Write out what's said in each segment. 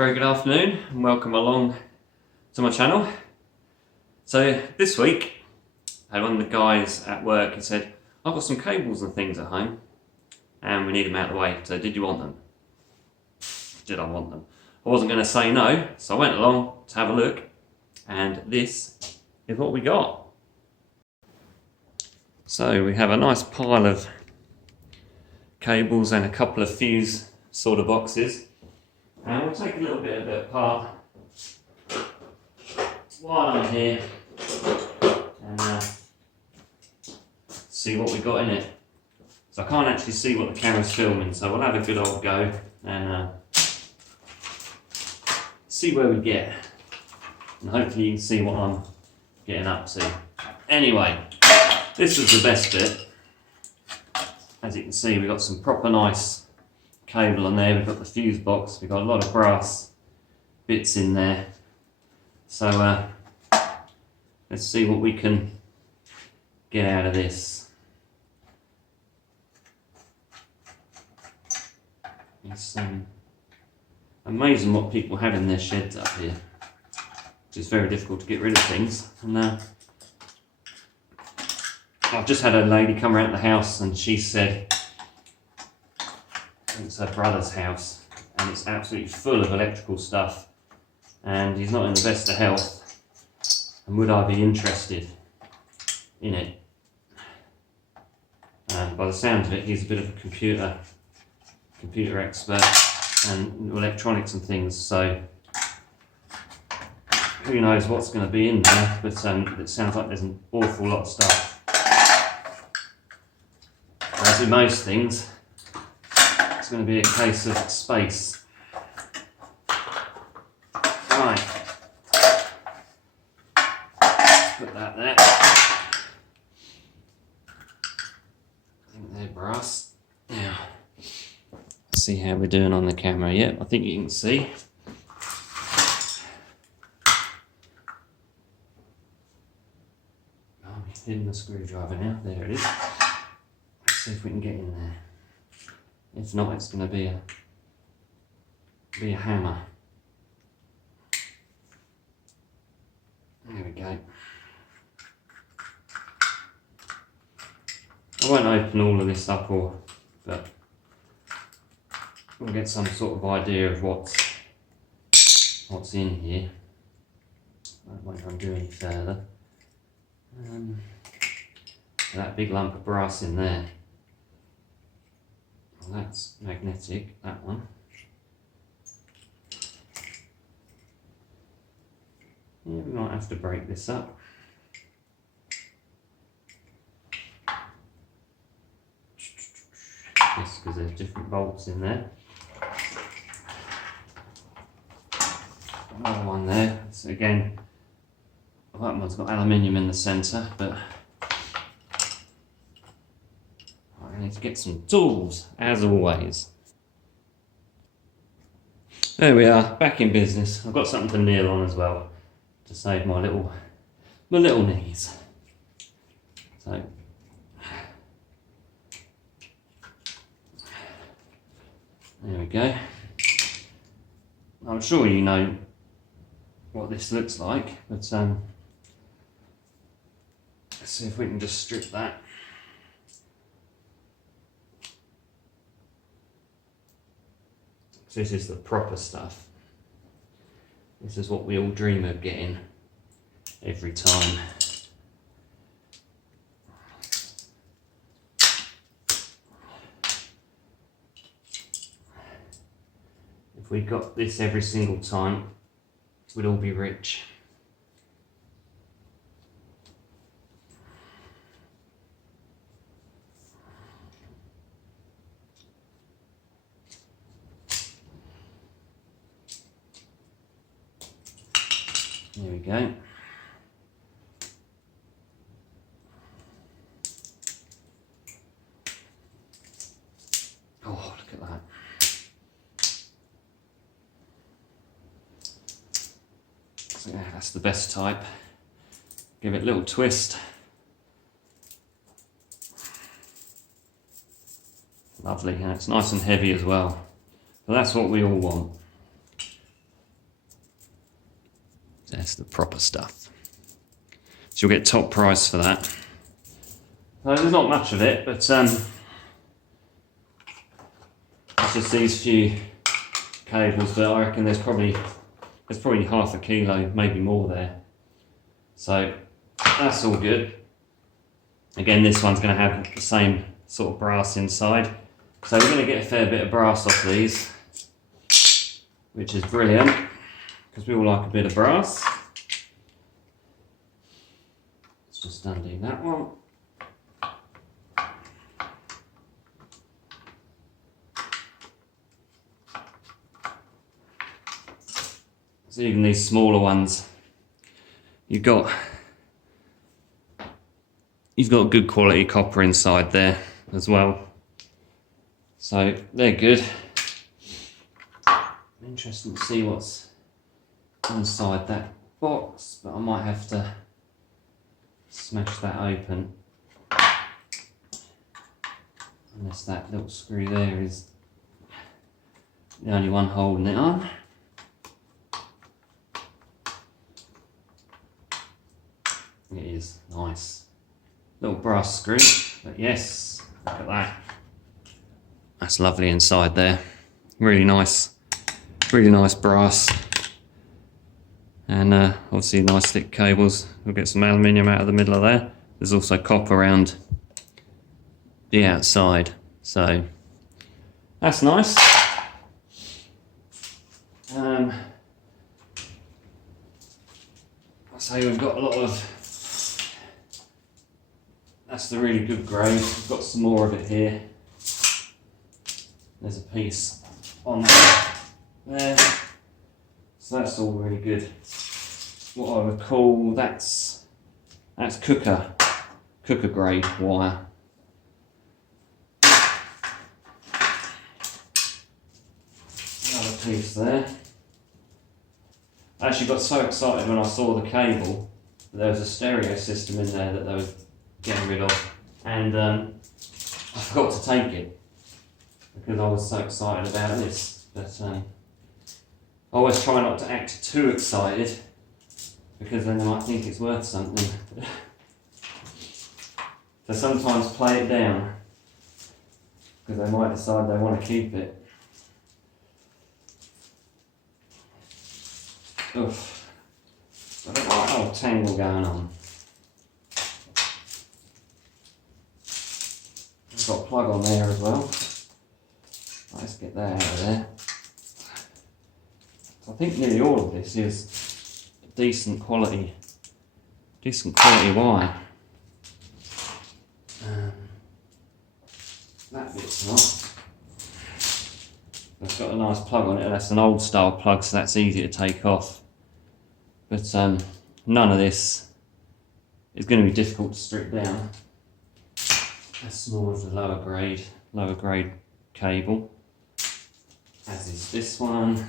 Very good afternoon and welcome along to my channel. So this week I had one of the guys at work who said, I've got some cables and things at home and we need them out of the way, so did you want them? Did I want them? I wasn't going to say no, so I went along to have a look and this is what we got. So we have a nice pile of cables and a couple of fuse solder boxes. And we'll take a little bit of it apart while I'm here and see what we got in it. So I can't actually see what the camera's filming, so we'll have a good old go and see where we get. And hopefully you can see what I'm getting up to. Anyway, this was the best bit. As you can see, we've got some proper nice cable on there. We've got the fuse box, we've got a lot of brass bits in there, so let's see what we can get out of this. It's amazing what people have in their sheds up here. It's very difficult to get rid of things, and I've just had a lady come around the house and she said it's her brother's house and it's absolutely full of electrical stuff and he's not in the best of health, and would I be interested in it? And by the sound of it, he's a bit of a computer expert and electronics and things, so who knows what's going to be in there, but it sounds like there's an awful lot of stuff. As with most things, it's going to be a case of space. Right, put that there. I think they're brass. Now, let's see how we're doing on the camera. Yep, I think you can see. Oh, we've hidden the screwdriver now. There it is. Let's see if we can get in there. If not, it's going to be a hammer. There we go. I won't open all of this up, but we'll get some sort of idea of what's in here. I won't undo any further. That big lump of brass in there. Well, that's magnetic, that one. Yeah, we might have to break this up. Yes, because there's different bolts in there. Another one there. So again, that one's got aluminium in the centre, but I need to get some tools, as always. There we are, back in business. I've got something to kneel on as well, to save my little knees. So, there we go. I'm sure you know what this looks like, but let's see if we can just strip that. So this is the proper stuff. This is what we all dream of getting every time. If we got this every single time, we'd all be rich. There we go. Oh, look at that. So yeah, that's the best type. Give it a little twist. Lovely, and it's nice and heavy as well. But that's what we all want. That's the proper stuff. So you'll get top price for that. So there's not much of it, but it's just these few cables, but I reckon there's probably half a kilo, maybe more there. So that's all good. Again, this one's going to have the same sort of brass inside. So we're going to get a fair bit of brass off these, which is brilliant, because we all like a bit of brass. Let's just undo that one. So even these smaller ones, you've got good quality copper inside there as well. So they're good. Interesting to see what's inside that box, but I might have to smash that open. Unless that little screw there is the only one holding it on. It is nice. Little brass screw, but yes, look at that. That's lovely inside there. Really nice brass. And obviously nice thick cables. We'll get some aluminium out of the middle of there. There's also copper around the outside, so that's nice. So we've got a lot of, that's the really good grade. We've got some more of it here. There's a piece on there. So that's all really good. What I would call, that's cooker grade wire. Another piece there. I actually got so excited when I saw the cable that there was a stereo system in there that they were getting rid of, and I forgot to take it because I was so excited about this. But I always try not to act too excited because then they might think it's worth something. So sometimes play it down because they might decide they want to keep it. Oof. Got a right old tangle going on. I've got a plug on there as well. Let's get that out of there. So I think nearly all of this is decent quality wire. That bit's not. It's got a nice plug on it. That's an old style plug, so that's easy to take off. But none of this is going to be difficult to strip down. That's more of the lower grade cable, as is this one.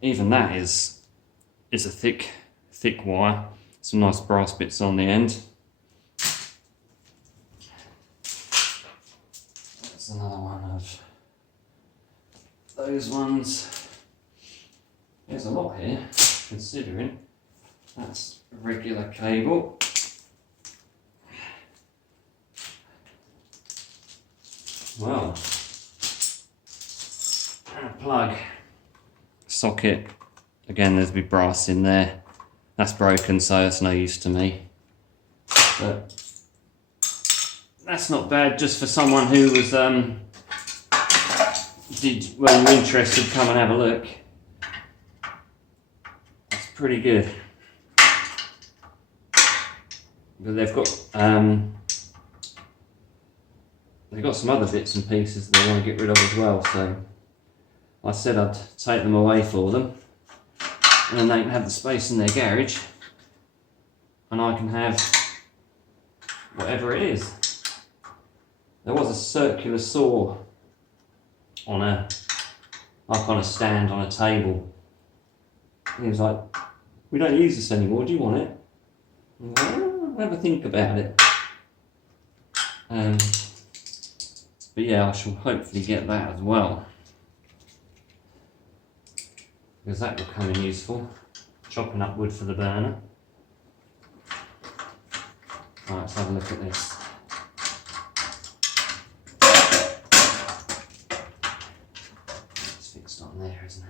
Even that is a thick wire. Some nice brass bits on the end. That's another one of those ones. There's a lot here, considering that's a regular cable. Well, and a plug. Socket. Again, there's a bit brass in there. That's broken, so that's no use to me. But that's not bad, just for someone who was you're interested, come and have a look. That's pretty good. But they've got some other bits and pieces that they want to get rid of as well, so I said I'd take them away for them, and then they can have the space in their garage, and I can have whatever it is. There was a circular saw on a stand on a table. He was like, "We don't use this anymore, do you want it?" I was like, "I'll have a think about it." But yeah, I shall hopefully get that as well. because that will come in useful. Chopping up wood for the burner. Right, let's have a look at this. It's fixed on there, isn't it?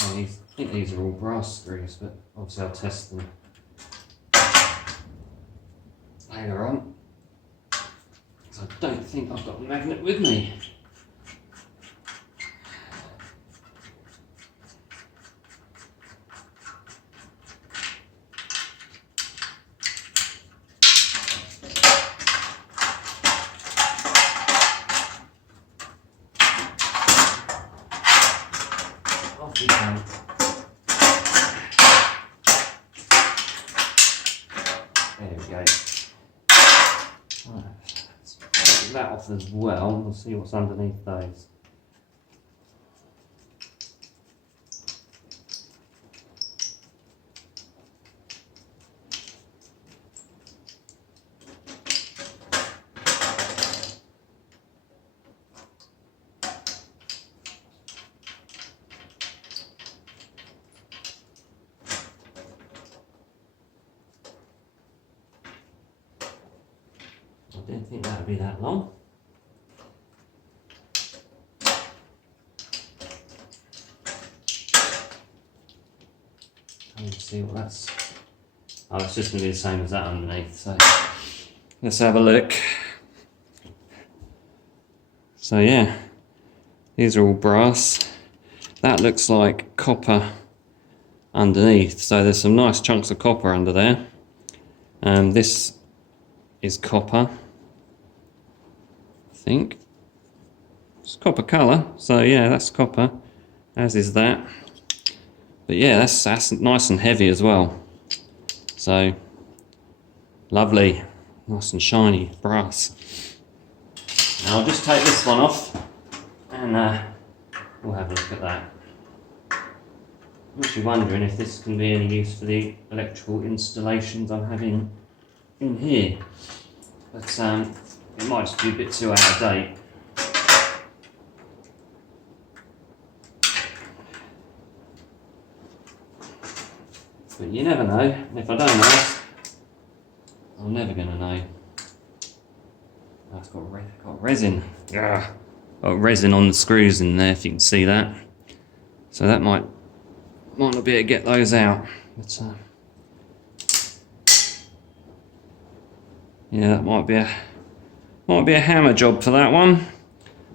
I think these are all brass screws, but obviously I'll test them later on. Because I don't think I've got a magnet with me. Off we go. There we go. Right. Let's take that off as well. We'll see what's underneath those. I didn't think that would be that long. Let's see what that's. Oh, it's just going to be the same as that underneath. So let's have a look. So yeah, these are all brass. That looks like copper underneath. So there's some nice chunks of copper under there. This is copper. I think it's copper colour, so yeah, that's copper, as is that. But yeah, that's nice and heavy as well. So lovely, nice and shiny brass. Now I'll just take this one off, and we'll have a look at that. I'm actually wondering if this can be any use for the electrical installations I'm having in here, but it might just be a bit too out of date. But you never know, and if I don't know, I'm never going to know. Oh, it's got resin. Ugh. Got resin on the screws in there, if you can see that. So that might not be able to get those out. But yeah, that might be a hammer job for that one.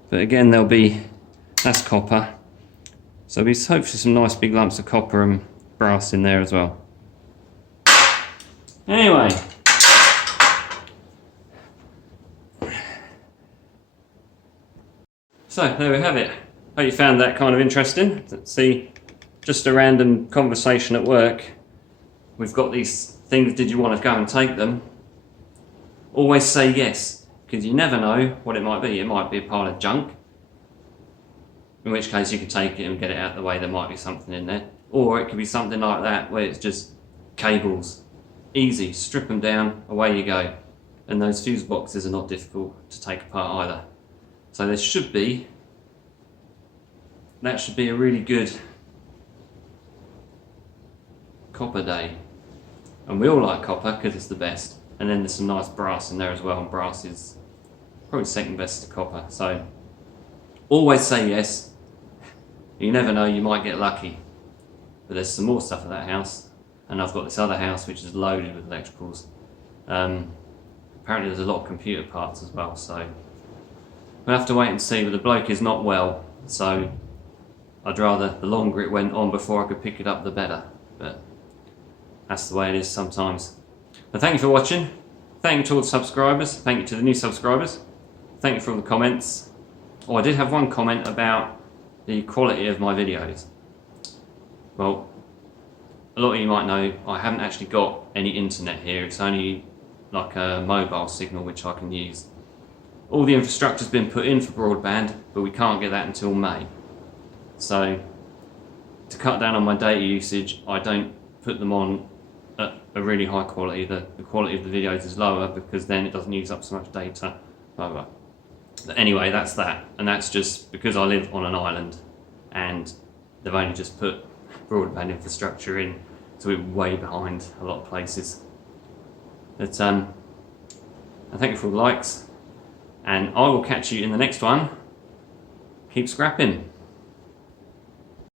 But again, that's copper. So there'll be hopefully some nice big lumps of copper and brass in there as well. Anyway. So there we have it. Hope you found that kind of interesting. Let's see, just a random conversation at work. We've got these things, did you want to go and take them? Always say yes, because you never know what it might be. It might be a pile of junk, in which case you could take it and get it out of the way. There might be something in there. Or it could be something like that, where it's just cables. Easy, strip them down, away you go. And those fuse boxes are not difficult to take apart either. So that should be a really good copper day. And we all like copper because it's the best. And then there's some nice brass in there as well, and brass is probably second best to copper. So always say yes. You never know, you might get lucky. But there's some more stuff at that house, and I've got this other house which is loaded with electricals. Apparently there's a lot of computer parts as well, so we'll have to wait and see. But the bloke is not well, so I'd rather the longer it went on before I could pick it up, the better. But that's the way it is sometimes. But thank you for watching. Thank you to all the subscribers. Thank you to the new subscribers. Thank you for all the comments. Oh, I did have one comment about the quality of my videos. Well, a lot of you might know I haven't actually got any internet here. It's only like a mobile signal which I can use. All the infrastructure's been put in for broadband, but we can't get that until May. So to cut down on my data usage, I don't put them on at a really high quality, the quality of the videos is lower because then it doesn't use up so much data, blah blah. But anyway, that's that, and that's just because I live on an island and they've only just put broadband infrastructure in, so we're way behind a lot of places. But I thank you for all the likes, and I will catch you in the next one. Keep scrapping.